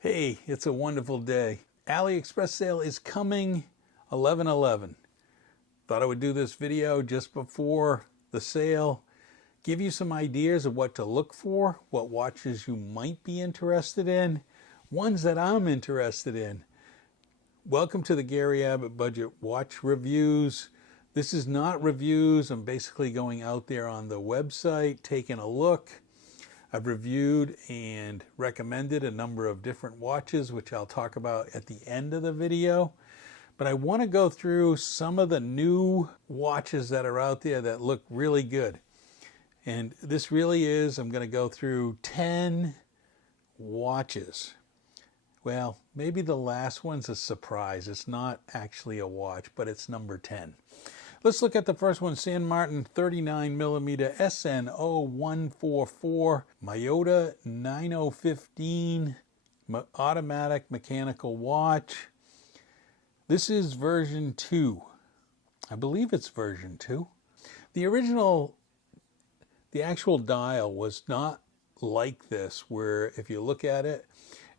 Hey, it's a wonderful day. AliExpress sale is coming 11/11. Thought I would do this video just before the sale, give you some ideas of what to look for, what watches you might be interested in, ones that I'm interested in. Welcome to the Gary Abbott Budget Watch Reviews. This is not reviews. I'm basically going out there on the website, taking a look. I've reviewed and recommended a number of different watches, which I'll talk about at the end of the video. But I want to go through some of the new watches that are out there that look really good. And this really is, I'm going to go through 10 watches. Well, maybe the last one's a surprise. It's not actually a watch, but it's number 10. Let's look at the first one, San Martin 39mm SN0144 Miyota 9015 automatic mechanical watch. This is version 2. I believe it's version 2. The actual dial was not like this, where if you look at it,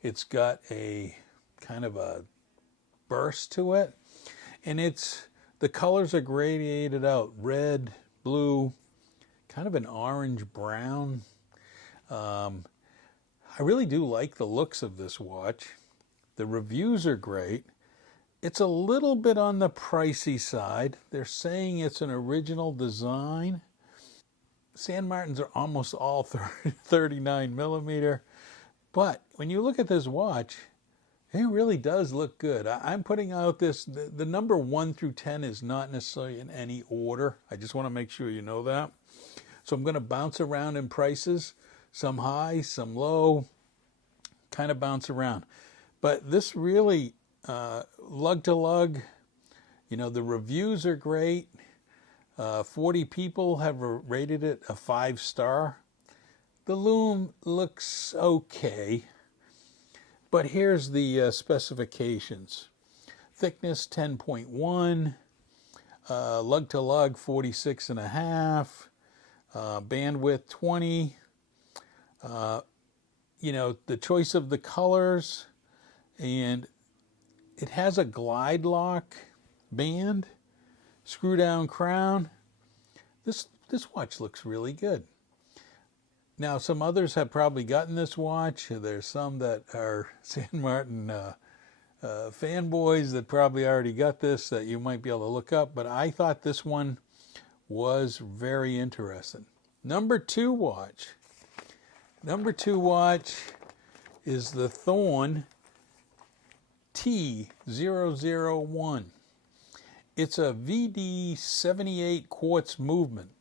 it's got a kind of a burst to it, and the colors are gradiated out, red, blue, kind of an orange brown. I really do like the looks of this watch. The reviews are great. It's a little bit on the pricey side. They're saying it's an original design. San Martins are almost all 39mm. But when you look at this watch, it really does look good. I'm putting out the number 1 through 10 is not necessarily in any order. I just want to make sure you know that. So I'm going to bounce around in prices, some high, some low, kind of bounce around. But this really, lug to lug, the reviews are great. 40 people have rated it a 5-star. The lume looks okay. But here's the specifications. Thickness 10.1, lug to lug 46.5, bandwidth 20. The choice of the colors, and it has a glide lock band, screw down crown. This watch looks really good. Now, some others have probably gotten this watch. There's some that are San Martin fanboys that probably already got this that you might be able to look up, but I thought this one was very interesting. Number 2 watch. Number 2 watch is the Thorn T001. It's a VD78 quartz movement.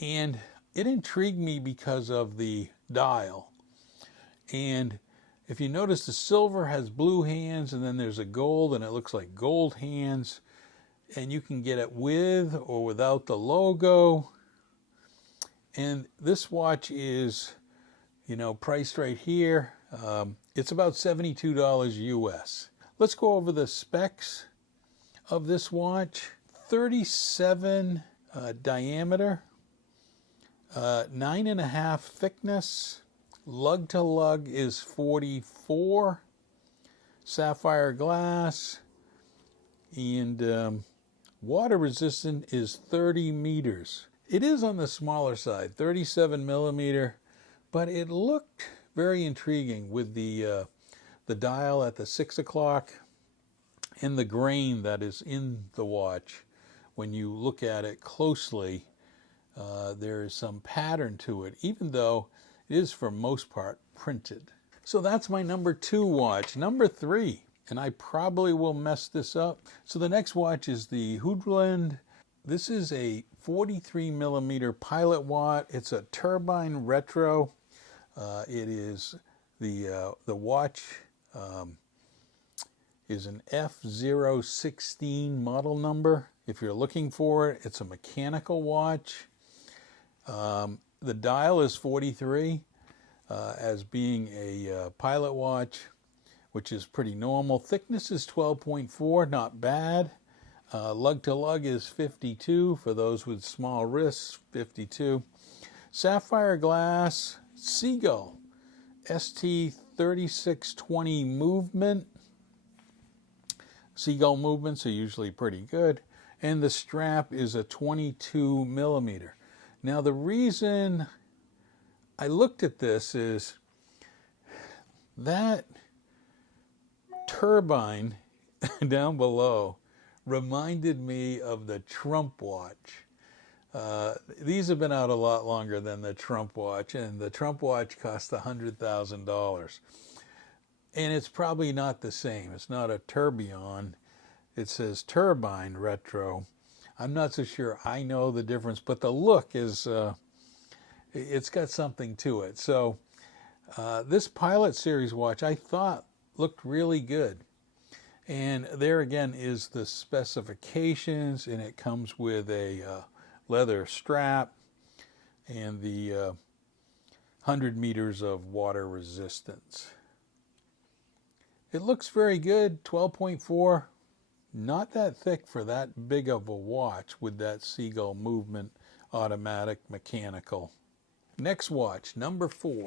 And it intrigued me because of the dial. And if you notice, the silver has blue hands, and then there's a gold, and it looks like gold hands. And you can get it with or without the logo. And this watch is, priced right here. It's about $72 US. Let's go over the specs of this watch. 37 diameter. 9.5 thickness. Lug to lug is 44. Sapphire glass. And water resistant is 30 meters. It is on the smaller side, 37mm, but it looked very intriguing with the dial at the 6 o'clock and the grain that is in the watch. When you look at it closely, there is some pattern to it, even though it is for most part printed. So that's my number 2 watch. Number 3, and I probably will mess this up. So the next watch is the Hoodland. This is a 43mm pilot watch. It's a turbine retro. It is the watch is an F016 model number. If you're looking for it, it's a mechanical watch. The dial is 43, as being a pilot watch, which is pretty normal. Thickness is 12.4, not bad. Lug to lug is 52 for those with small wrists, 52. Sapphire glass, seagull ST3620 movement. Seagull movements are usually pretty good. And the strap is a 22 millimeter. Now the reason I looked at this is that turbine down below reminded me of the Trump watch. These have been out a lot longer than the Trump watch, and the Trump watch cost $100,000. And it's probably not the same. It's not a tourbillon. It says turbine retro. I'm not so sure I know the difference, but the look is, it's got something to it. So this Pilot Series watch I thought looked really good. And there again is the specifications, and it comes with a leather strap and the 100 meters of water resistance. It looks very good, 12.4. Not that thick for that big of a watch with that Seagull movement, automatic, mechanical. Next watch, number 4.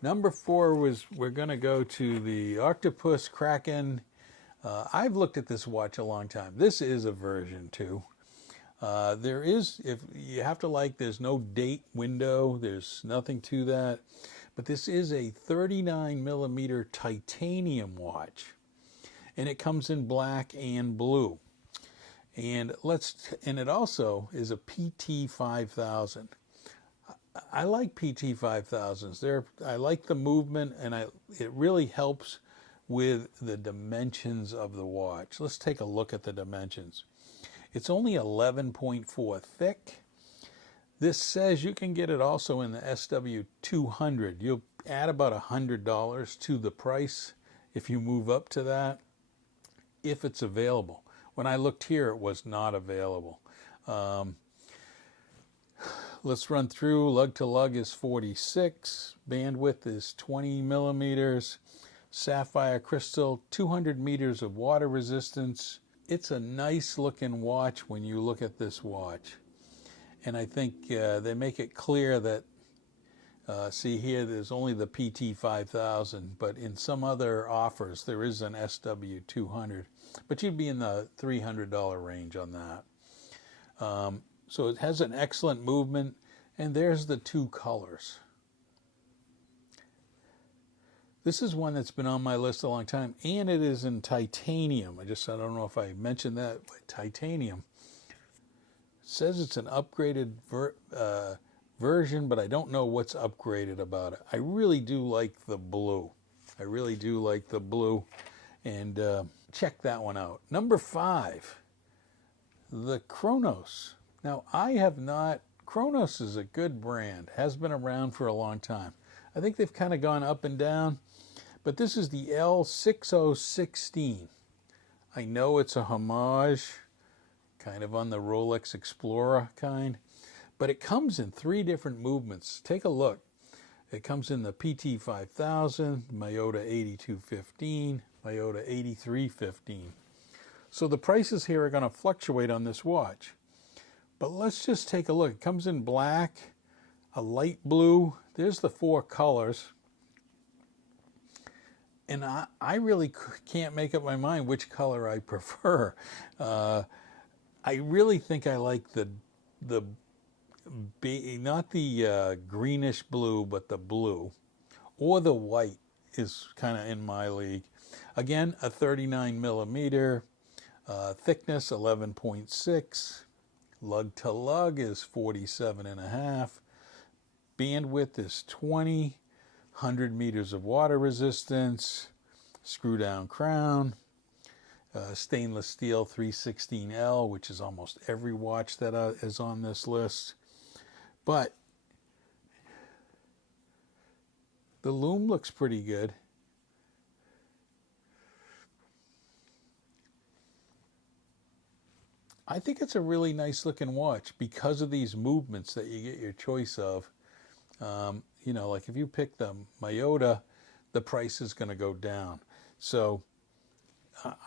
Number 4 was, we're going to go to the Octopus Kraken. I've looked at this watch a long time. This is a version 2. There is, if you have to like, there's no date window. There's nothing to that. But this is a 39 millimeter titanium watch. And it comes in black and blue. And it also is a PT 5000. I like PT 5000s. I like the movement, and it really helps with the dimensions of the watch. Let's take a look at the dimensions. It's only 11.4 thick. This says you can get it also in the SW200. You'll add about $100 to the price if you move up to that, if it's available. When I looked here, it was not available. Let's run through. Lug to lug is 46. Bandwidth is 20 millimeters. Sapphire crystal, 200 meters of water resistance. It's a nice looking watch when you look at this watch. And I think they make it clear that, see here, there's only the PT 5000, but in some other offers, there is an SW200. But you'd be in the $300 range on that. So it has an excellent movement, and there's the 2 colors. This is one that's been on my list a long time, and it is in titanium. I don't know if I mentioned that, but titanium. It says it's an upgraded version, but I don't know what's upgraded about it. I really do like the blue. I really do like the blue, and check that one out. Number 5, the Kronos. Now, I have not, Kronos is a good brand, has been around for a long time. I think they've kind of gone up and down, but this is the L6016. I know it's a homage, kind of on the Rolex Explorer kind, but it comes in 3 different movements. Take a look. It comes in the PT 5000, Miyota 8215, Miyota 8315. So the prices here are going to fluctuate on this watch. But let's just take a look. It comes in black, a light blue. There's the 4 colors. And I really can't make up my mind which color I prefer. I really think I like not the greenish blue, but the blue. Or the white is kind of in my league. Again, a 39 millimeter, thickness 11.6. Lug to lug is 47.5. Bandwidth is 20. 100 meters of water resistance. Screw down crown. Stainless steel 316L, which is almost every watch that is on this list. But the lume looks pretty good. I think it's a really nice looking watch because of these movements that you get your choice of. You know, like if you pick the Miyota, the price is going to go down. So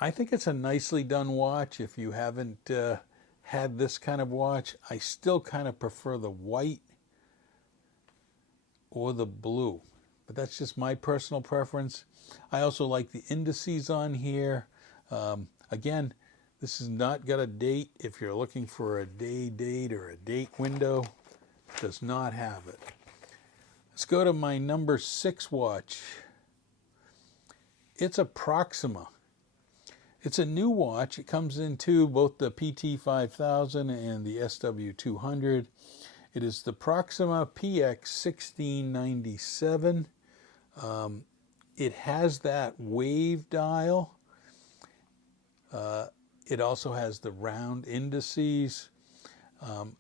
I think it's a nicely done watch. If you haven't had this kind of watch, I still kind of prefer the white or the blue. but that's just my personal preference. I also like the indices on here. Again, this has not got a date. If you're looking for a day date or a date window, it does not have it. Let's go to my number 6 watch. It's a Proxima. It's a new watch. It comes into both the PT5000 and the SW200. It is the Proxima PX1697. It has that wave dial. It also has the round indices. I'm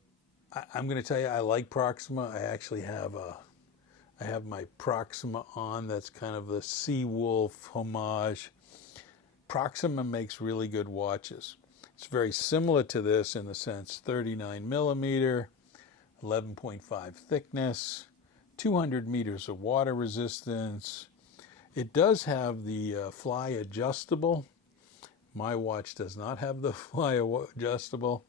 going to tell you, I like Proxima. I actually have I have my Proxima on. That's kind of the Seawolf homage. Proxima makes really good watches. It's very similar to this in the sense 39 millimeter, 11.5 thickness, 200 meters of water resistance. It does have the fly adjustable. My watch does not have the fly adjustable.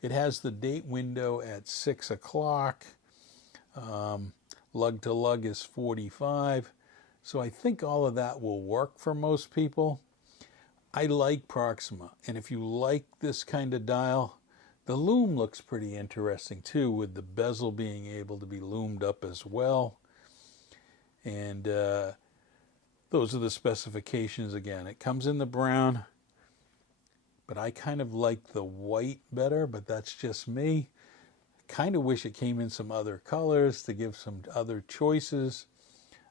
It has the date window at 6 o'clock. Lug to lug is 45. So I think all of that will work for most people. I like Proxima. And if you like this kind of dial, the loom looks pretty interesting too, with the bezel being able to be loomed up as well. And those are the specifications again. It comes in the brown, but I kind of like the white better, but that's just me. Kind of wish it came in some other colors to give some other choices.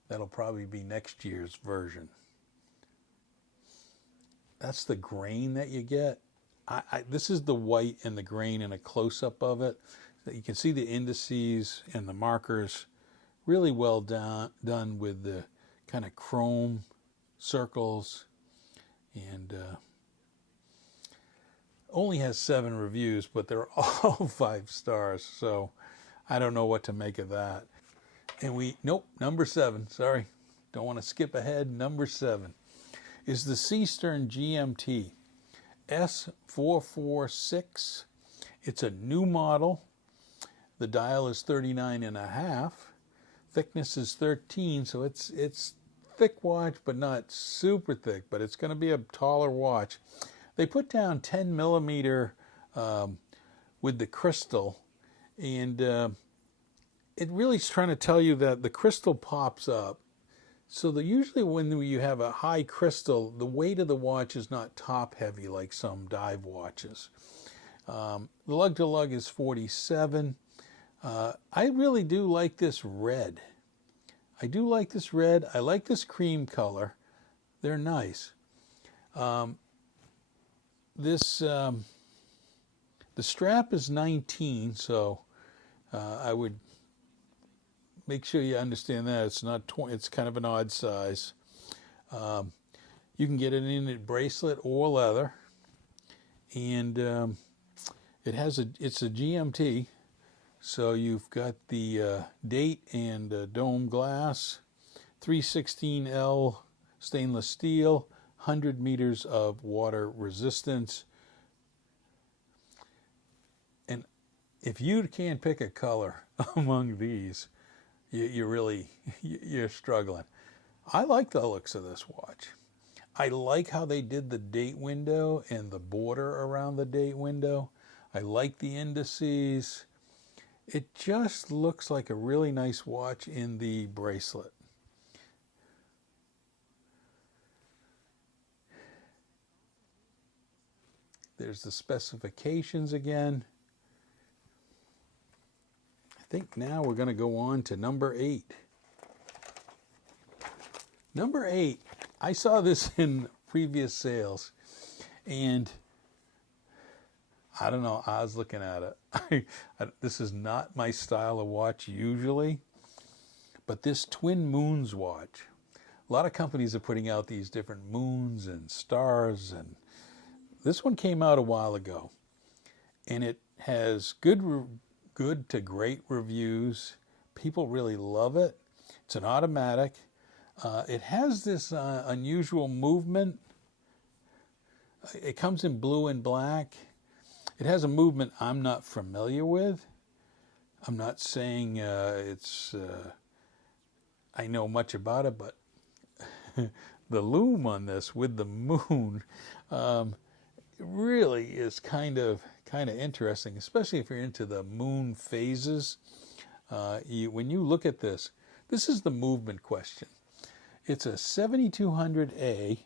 That'll probably be next year's version. That's the grain that you get. This is the white and the grain in a close-up of it. You can see the indices and the markers really well done with the kind of chrome circles, and only has 7 reviews, but they're all 5 stars, so I don't know what to make of that. And number 7, sorry, don't want to skip ahead. Number 7 is the Seaster GMT S446. It's a new model. The dial is 39.5. Thickness is 13, so it's thick watch, but not super thick, but it's going to be a taller watch. They put down 10 millimeter with the crystal, and it really is trying to tell you that the crystal pops up. So usually when you have a high crystal, the weight of the watch is not top heavy like some dive watches. The lug to lug is 47. I really do like this red. I do like this red. I like this cream color. They're nice. The strap is 19, so I would make sure you understand that it's not 20. It's kind of an odd size. You can get it in a bracelet or leather, and it's a GMT. So you've got the date and dome glass, 316L stainless steel, 100 meters of water resistance. And if you can't pick a color among these, you're struggling. I like the looks of this watch. I like how they did the date window and the border around the date window. I like the indices. It just looks like a really nice watch in the bracelet. There's the specifications again. I think now we're going to go on to number 8. Number 8, I saw this in previous sales, and I don't know, I was looking at it. This is not my style of watch usually, but this Twin Moons watch. A lot of companies are putting out these different moons and stars, and this one came out a while ago, and it has good to great reviews. People really love it. It's an automatic. It has this unusual movement. It comes in blue and black. It has a movement I'm not familiar with. I'm not saying it's I know much about it, but the loom on this with the moon really is kind of interesting, especially if you're into the moon phases. When you look at this, this is the movement question. It's a 7200A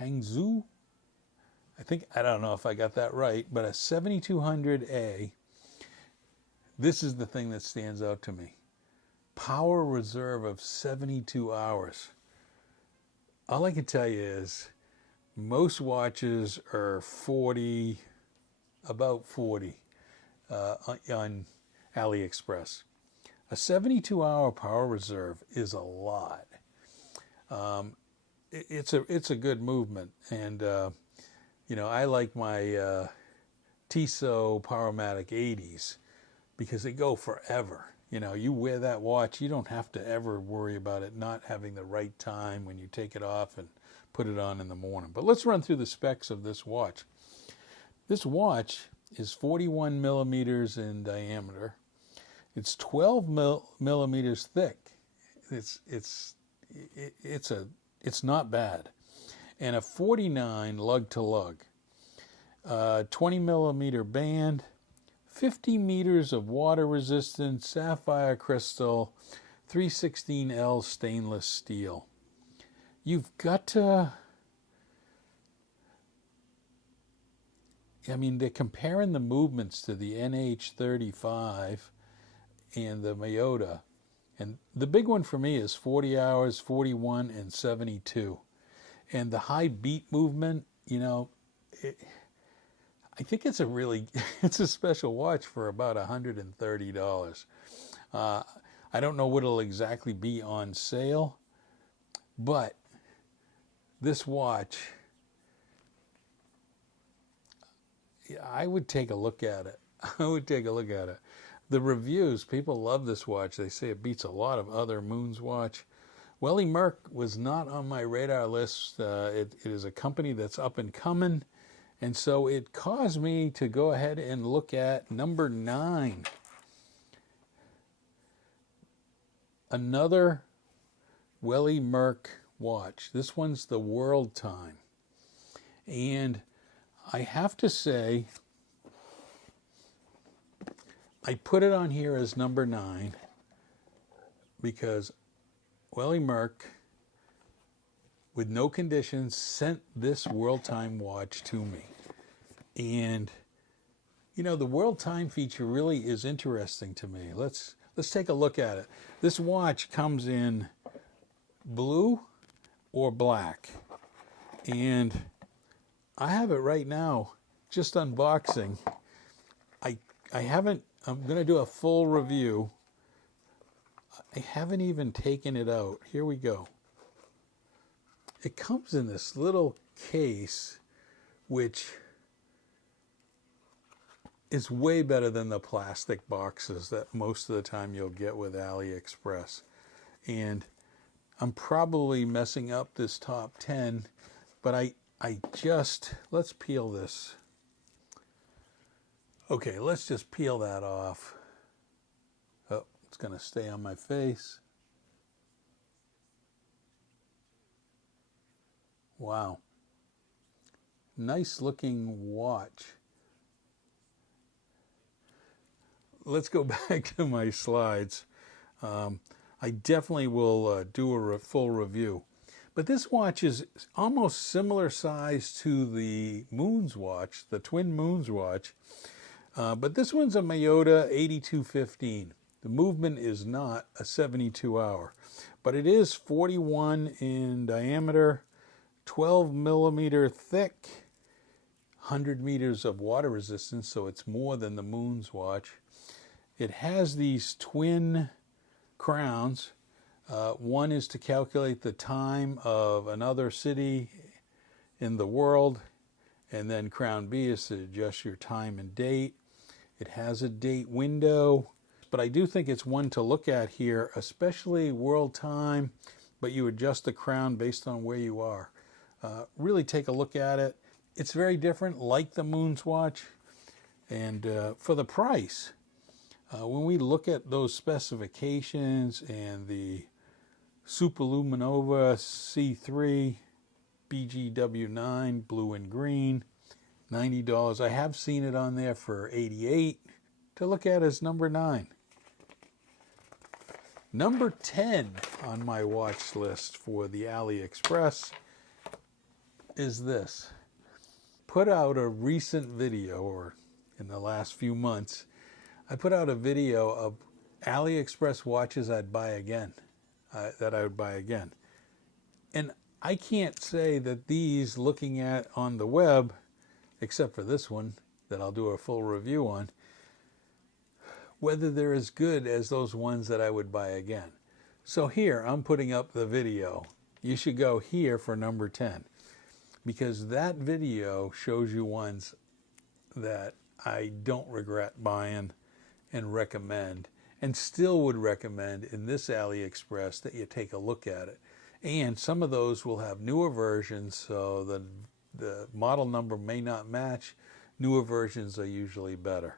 Hangzhou. I don't know if I got that right, but a 7200A. This is the thing that stands out to me. Power reserve of 72 hours. All I can tell you is most watches are 40, about 40 on AliExpress. A 72-hour power reserve is a lot. It's a good movement, and you know, I like my Tissot Powermatic 80s because they go forever. You know, you wear that watch, you don't have to ever worry about it not having the right time when you take it off and put it on in the morning. But let's run through the specs of this watch. This watch is 41 millimeters in diameter. It's 12 millimeters thick. It's not bad. And a 49 lug to lug. 20 millimeter band. 50 meters of water resistant sapphire crystal, 316L stainless steel. You've got to, I mean, they're comparing the movements to the NH35 and the Miyota. And the big one for me is 40 hours, 41, and 72. And the high beat movement, you know, I think it's it's a special watch for about $130. I don't know what it'll exactly be on sale, but this watch, I would take a look at it. I would take a look at it. The reviews, people love this watch. They say it beats a lot of other Moon's watch. Welly Merck was not on my radar list. It is a company that's up and coming. And so it caused me to go ahead and look at number 9. Another Welly Merck watch. This one's the World Time. And I have to say, I put it on here as number 9 because Welly Merck, with no conditions, sent this World Time watch to me. And, you know, the World Time feature really is interesting to me. Let's take a look at it. This watch comes in blue or black. And I have it right now, just unboxing. I'm going to do a full review. I haven't even taken it out. Here we go. It comes in this little case, which is way better than the plastic boxes that most of the time you'll get with AliExpress. And I'm probably messing up this top 10, but let's peel this. Okay, let's just peel that off. Oh, it's going to stay on my face. Wow. Nice looking watch. Let's go back to my slides. I definitely will do a full review. But this watch is almost similar size to the Moon's watch, the Twin Moon's watch. But this one's a Miyota 8215. The movement is not a 72-hour. But it is 41 in diameter, 12 millimeter thick, 100 meters of water resistance, so it's more than the Moon's watch. It has these twin crowns. One is to calculate the time of another city in the world, and then crown B is to adjust your time and date. It has a date window, but I do think it's one to look at here, especially world time, but you adjust the crown based on where you are. Really take a look at it. It's very different, like the Moon's watch, and for the price, When we look at those specifications and the Superluminova C3 BGW9 blue and green, $90. I have seen it on there for $88. To look at as number 9. Number 10 on my watch list for the AliExpress is this. Put out a recent video, or in the last few months, I put out a video of AliExpress watches I'd buy again, that I would buy again. And I can't say that these, looking at on the web, except for this one that I'll do a full review on, whether they're as good as those ones that I would buy again. So here, I'm putting up the video. You should go here for number 10, because that video shows you ones that I don't regret buying and recommend, and still would recommend in this AliExpress that you take a look at it. And some of those will have newer versions, so the model number may not match. Newer versions are usually better.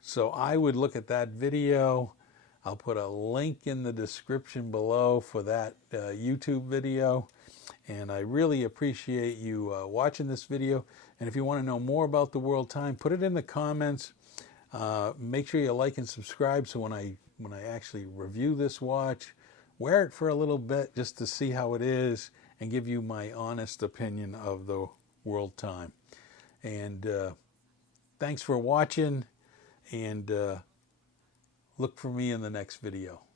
So I would look at that video. I'll put a link in the description below for that YouTube video. And I really appreciate you watching this video. And if you want to know more about the World Time, put it in the comments. Make sure you like and subscribe, so when I actually review this watch, wear it for a little bit just to see how it is and give you my honest opinion of the World Time. And thanks for watching. And look for me in the next video.